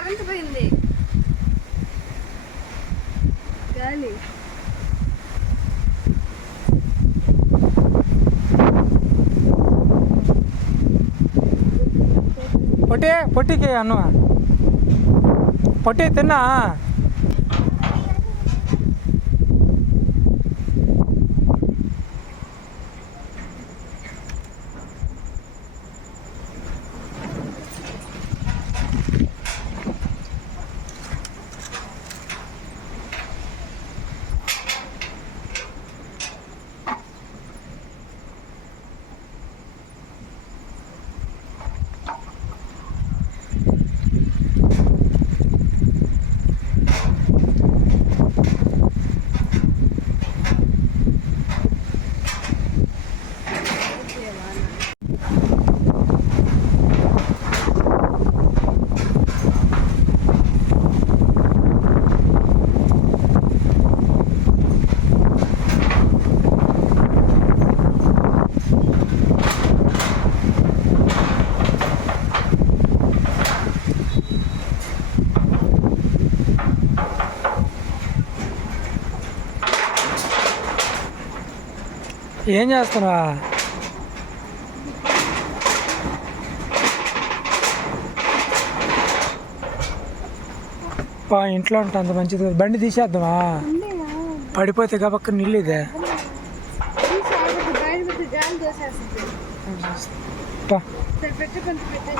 Current పోయింది. గాలి. పొట్టి పొట్టికి అన్న. పొట్టి తిన్నా. ఏం చేస్తున్నావా పా ఇంట్లో ఉంటా అంత మంచిది. బండి తీసేద్దామా? పడిపోతే కాబట్టి నీళ్ళు ఇదే. బయట పెట్టి గాలి దోసేస్తుంది పా సరే పెట్టు కొంచెం పెట్టు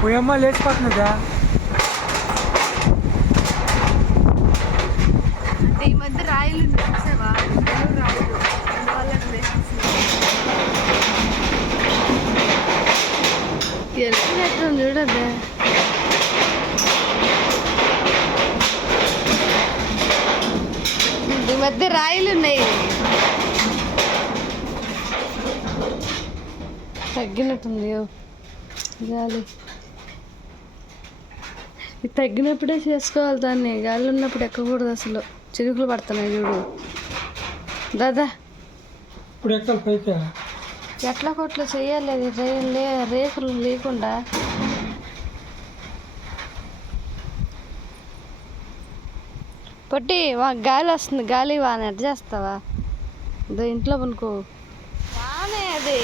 పోయమ్మ లేచిపోతున్నదా అంటే ఈ మధ్య రాయిలు ఉన్నాయి చూసావా ఎవరు రాయిలు అందువల్ల అట్లా వేసేసింది. వెళ్ళినట్టు చూడద్దే ఈ మధ్య రాయిలు ఉన్నాయి తగ్గినట్టుంది గాలి ఇది తగ్గినప్పుడే చేసుకోవాలి దాన్ని గాలి ఉన్నప్పుడు ఎక్కకూడదు అసలు చిరుకులు పడుతున్నాయి చూడు దాదా ఇప్పుడు ఎక్కడ పైకి ఎట్లా కొట్లు చేయాలి? రే లే రేకులు లేకుండా. పొట్టి మాకు గాలి వస్తుంది. గాలి వాన ఎట్ చేస్తావా? ఇంట్లో పనుకో. వానే అది.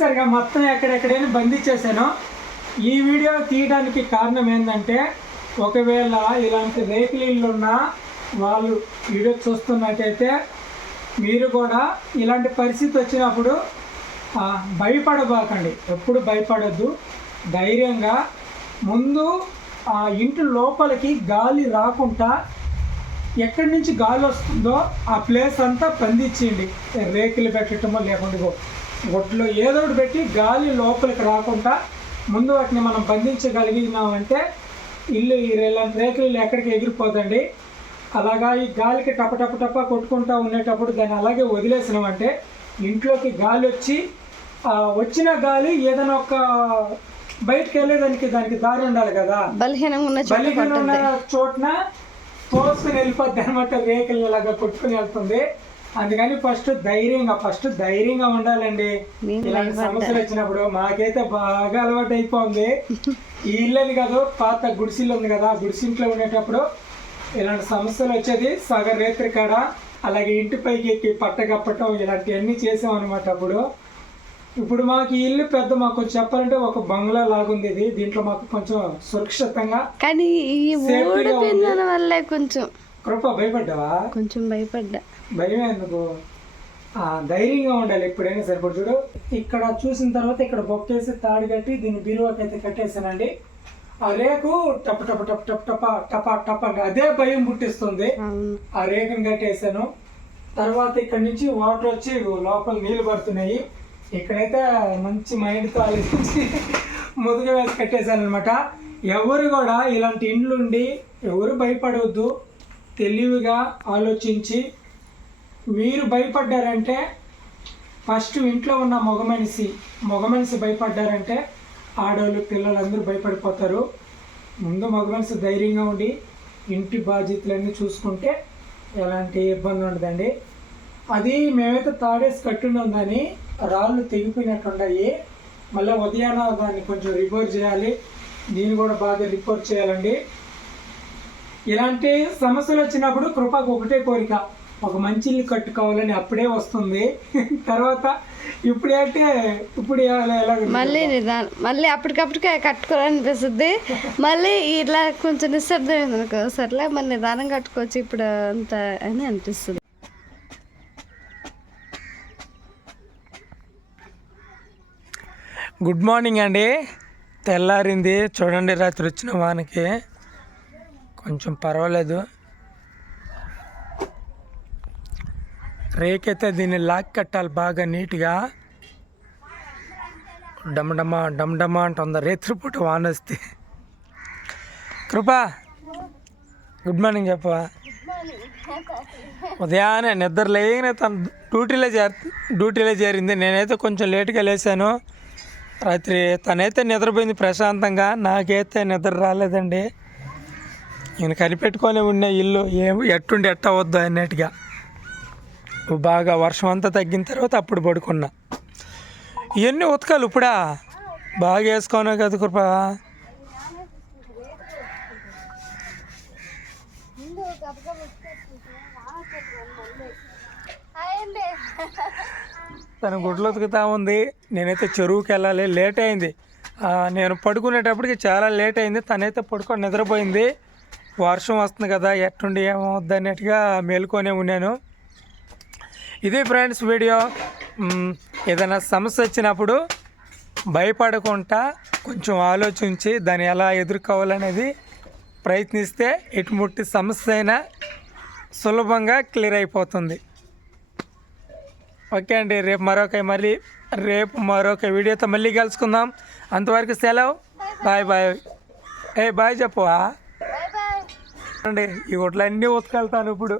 చూసారుగా మొత్తం ఎక్కడెక్కడైనా బంధించేసాను ఈ వీడియో తీయడానికి కారణం ఏంటంటే ఒకవేళ ఇలాంటి రేకులు ఇల్లు వాళ్ళు వీడియో చూస్తున్నట్టయితే మీరు కూడా ఇలాంటి పరిస్థితి వచ్చినప్పుడు భయపడబోకండి భయపడబాకండి. ఎప్పుడు భయపడద్దు. ధైర్యంగా ముందు ఆ ఇంటి లోపలికి గాలి రాకుండా ఎక్కడి నుంచి గాలి వస్తుందో ఆ ప్లేస్ అంతా బంధించేయండి. రేకులు పెట్టడమో లేకుండా గొడ్లో ఏదో ఒకటి పెట్టి గాలి లోపలికి రాకుండా ముందు వాటిని మనం బంధించగలిగినామంటే ఇల్లు ఈ రేకులు ఎక్కడికి ఎగిరిపోదండి. అలాగా ఈ గాలికి టప టప టప కొట్టుకుంటా ఉండేటప్పుడు దాన్ని అలాగే వదిలేసినామంటే ఇంట్లోకి గాలి వచ్చి ఆ వచ్చిన గాలి ఏదైనా ఒక బయటకు వెళ్ళేదానికి దానికి దారి ఉండాలి కదా. బలహీనంగా ఉన్న చోట బలిహీన ఉన్న చోటున తోసుకుని వెళ్ళిపోద్ది అనమాట వెహికల్ లాగా కొట్టుకుని వెళ్తుంది. అందుకని ఫస్ట్ ధైర్యంగా ఫస్ట్ ధైర్యంగా ఉండాలండి. ఇలాంటి సమస్యలు వచ్చినప్పుడు మాకైతే బాగా అలవాటు అయిపోయింది ఈ ఇల్లని కాదు పాత గుడిసిల్లు ఉంది కదా ఆ గుడిసింట్లో ఉండేటప్పుడు ఇలాంటి సమస్యలు వచ్చేది సగం రేత్రి కాడ అలాగే ఇంటి పైకి ఎక్కి పట్ట కప్పటం ఇలాంటివన్నీ చేసాం అనమాట అప్పుడు. ఇప్పుడు మాకు ఈ ఇల్లు పెద్ద మాకు చెప్పాలంటే ఒక బంగ్లా లాగుంది ఇది. దీంట్లో మాకు కొంచెం సురక్షితంగా కానీ ఈ వల్లే కొంచెం కృప భయపడ్డావా? కొంచెం భయపడ్డా. భయం ఎందుకు? ఆ, ధైర్యంగా ఉండాలి ఎప్పుడైనా సరే ఇప్పుడు చూడు. ఇక్కడ చూసిన తర్వాత ఇక్కడ బొక్కేసి తాడు కట్టి దీన్ని బీరువాకి అయితే కట్టేసానండి ఆ రేకు టప్ టప్ టప్ టప్ టప టప టప అదే భయం పుట్టిస్తుంది. ఆ రేకుని కట్టేసాను తర్వాత ఇక్కడ నుంచి వాటర్ వచ్చి లోపల నీళ్ళు పడుతున్నాయి. ఇక్కడైతే మంచి మైండ్తో ఆలోచించి ముదుగు వేసి కట్టేశాను అనమాట ఎవరు కూడా ఇలాంటి ఇండ్లుండి ఎవరు భయపడవద్దు. తెలివిగా ఆలోచించి మీరు భయపడ్డారంటే ఫస్ట్ ఇంట్లో ఉన్న మగ మనిషి మగ మనిషి భయపడ్డారంటే ఆడవాళ్ళు పిల్లలందరూ భయపడిపోతారు. ముందు మగ మనిషి ధైర్యంగా ఉండి ఇంటి బాధ్యతలన్నీ చూసుకుంటే ఎలాంటి ఇబ్బంది ఉండదండి. అది మేమైతే తాడేసి కట్టున్నాం దాన్ని రాళ్ళు తెగిపోయినట్టున్నాయి మళ్ళీ ఉదయాన దాన్ని కొంచెం రిపేర్ చేయాలి. దీన్ని కూడా బాగా రిపేర్ చేయాలండి. ఇలాంటి సమస్యలు వచ్చినప్పుడు కృపకు ఒకటే కోరిక. ఒక మంచి ఇల్లు కట్టుకోవాలని అప్పుడే వస్తుంది. తర్వాత ఇప్పుడే అంటే ఇప్పుడు మళ్ళీ నిదానం. మళ్ళీ అప్పటికప్పటికే కట్టుకోవాలనిపిస్తుంది. మళ్ళీ ఇట్లా కొంచెం నిశ్శబ్దం అనుకో సర్లే మళ్ళీ నిదానం కట్టుకోవచ్చు ఇప్పుడు అంత అని అనిపిస్తుంది. గుడ్ మార్నింగ్ అండి. తెల్లారింది. చూడండి రాత్రి వచ్చిన వానకి. కొంచెం పర్వాలేదు. రేకైతే దీన్ని లాక్ కట్టాలి బాగా నీట్గా. డమడమా డమడమా అంటుంది. రేత్రిపూట వానొస్తే. కృపా గుడ్ మార్నింగ్ చెప్పవా. ఉదయాన్నే నిద్ర లేని తను డ్యూటీలో చేర డ్యూటీలో చేరింది. నేనైతే కొంచెం లేట్గా లేచాను. రాత్రి తనైతే నిద్రపోయింది ప్రశాంతంగా. నాకైతే నిద్ర రాలేదండి. నేను కనిపెట్టుకొని ఉన్న ఇల్లు ఏం ఎట్టుండి ఎట్ట వద్దు అన్నట్టుగా బాగా వర్షం అంతా తగ్గిన తర్వాత అప్పుడు పడుకున్నా. ఇవన్నీ ఉతకాలి ఇప్పుడా? బాగా వేసుకోను కదా కృప. తన గుడ్లు ఉతుకుతా ఉంది. నేనైతే చెరువుకి వెళ్ళాలి. లేట్ అయింది. నేను పడుకునేటప్పటికి చాలా లేట్ అయింది. తనైతే పడుకొని నిద్రపోయింది. వర్షం వస్తుంది కదా ఎట్టుండి ఏమవుద్ది అన్నట్టుగా మేల్కొనే ఉన్నాను. ఇది ఫ్రెండ్స్ వీడియో. ఏదైనా సమస్య వచ్చినప్పుడు భయపడకుండా కొంచెం ఆలోచించి దాన్ని ఎలా ఎదుర్కోవాలనేది ప్రయత్నిస్తే ఎటువంటి సమస్య అయినా సులభంగా క్లియర్ అయిపోతుంది. ఓకే అండి రేపు మరొక మళ్ళీ రేపు మరొక వీడియోతో మళ్ళీ కలుసుకుందాం. అంతవరకు సెలవు. Bye bye. ఏ బాయ్ చెప్పవా? అండి ఈ ఒట్లన్నీ ఉతకెళ్తాను ఇప్పుడు.